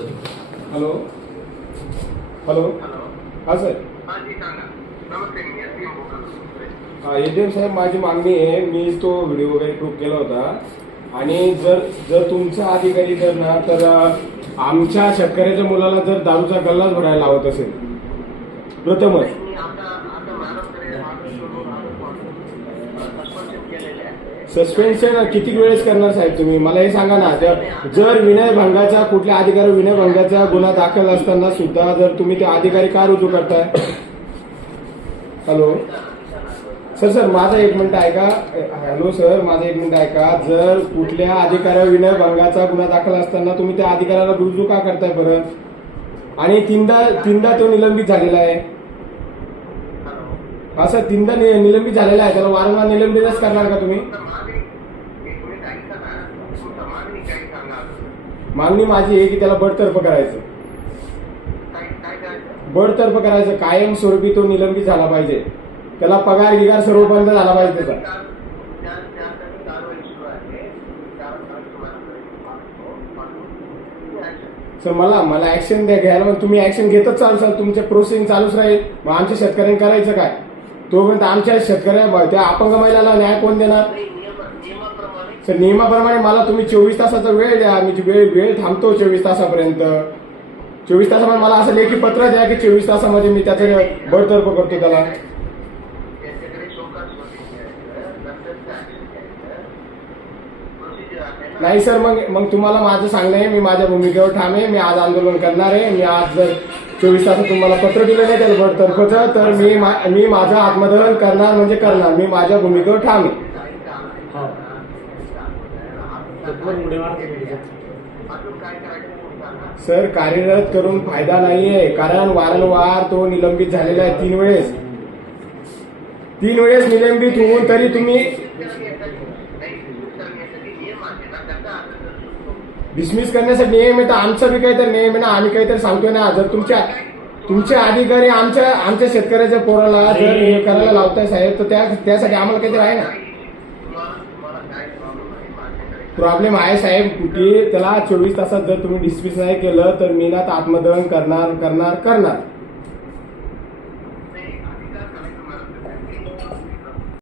Sorry. Hello hello हां sir. हां ADM साहेब, माझी मागणी आहे, मी तो व्हिडिओ वगैरे प्रूफ केला होता आणि जर तुमचा अधिकारी जर ना तर आमच्या शेतकऱ्याच्या मुलाला जर दारूचा गल्लाच भरायला लावत असेल प्रथमच. सस्पेन्शन किती वेळेस करणार साहेब तुम्ही मला हे सांगा ना. जर विनयभंगाचा कुठल्या अधिकारी विनयभंगाचा गुन्हा दाखल असताना सुद्धा जर तुम्ही ते अधिकारी का रुजू करताय. हॅलो सर माझा एक मिनिट ऐका. हॅलो सर माझा एक मिनिट ऐका. जर कुठल्या अधिकाऱ्यावर विनयभंगाचा गुन्हा दाखल असताना तुम्ही त्या अधिकाऱ्याला रुजू का करताय परत. आणि तीनदा तो निलंबित झालेला आहे. हा सर तीनदा निलंबित झालेला आहे, त्याला वारंवार निलंबितच करणार का तुम्ही. मागणी माझी आहे की त्याला बडतर्फ करायचं. बडतर्फ करायचं, कायमस्वरूपी तो निलंबित झाला पाहिजे. त्याला पगार गिगार सर्व बंद झाला पाहिजे त्याचा. सर मला ऍक्शन घ्यायला मग तुम्ही ऍक्शन घेतच चालू तुमच्या प्रोसेसिंग चालूच राहील. मग आमच्या शेतकऱ्यांनी करायचं काय. तोपर्यंत आमच्या शेतकऱ्या त्या अपंग महिलाला न्याय कोण देणार. सर नियमाप्रमाणे मला तुम्ही 24 तासाचा वेळ द्या. मी वेळ थांबतो 24 तासापर्यंत. 24 तासामध्ये मला असं लेखी पत्र द्या की 24 तासामध्ये मी त्याचं बडतर्फ करतो त्याला. नाही सर मग तुम्हाला माझं सांगणं आहे, मी माझ्या भूमिकेवर ठाम आहे. मी आज आंदोलन करणार आहे. मी आज जर 24 तासात तुम्हाला पत्र दिलं नाही त्याला बडतर्फचं तर मी माझं आत्मदहन करणार म्हणजे करणार. मी माझ्या भूमिकेवर ठाम आहे. सर कार्यरत करून फायदा नाहीये, कारण वारंवार तो निलंबित झालेला आहे. 3 वेळेस निलंबित होऊन तरी तुम्ही डिसमिस करण्यासाठी नियम आहे तर आमचा बी काहीतरी नियम आहे ना. आम्ही काहीतरी सांगतोय ना. जर तुमचे अधिकारी आमच्या शेतकऱ्याच्या पोराला जर हे करायला लावताय साहेब तर त्यासाठी आम्हाला काहीतरी आहे ना. प्रॉब्लेम आहे साहेब की त्याला 24 तासात जर तुम्ही डिसमिस नाही केलं तर मी ना आत्मदहन करणार.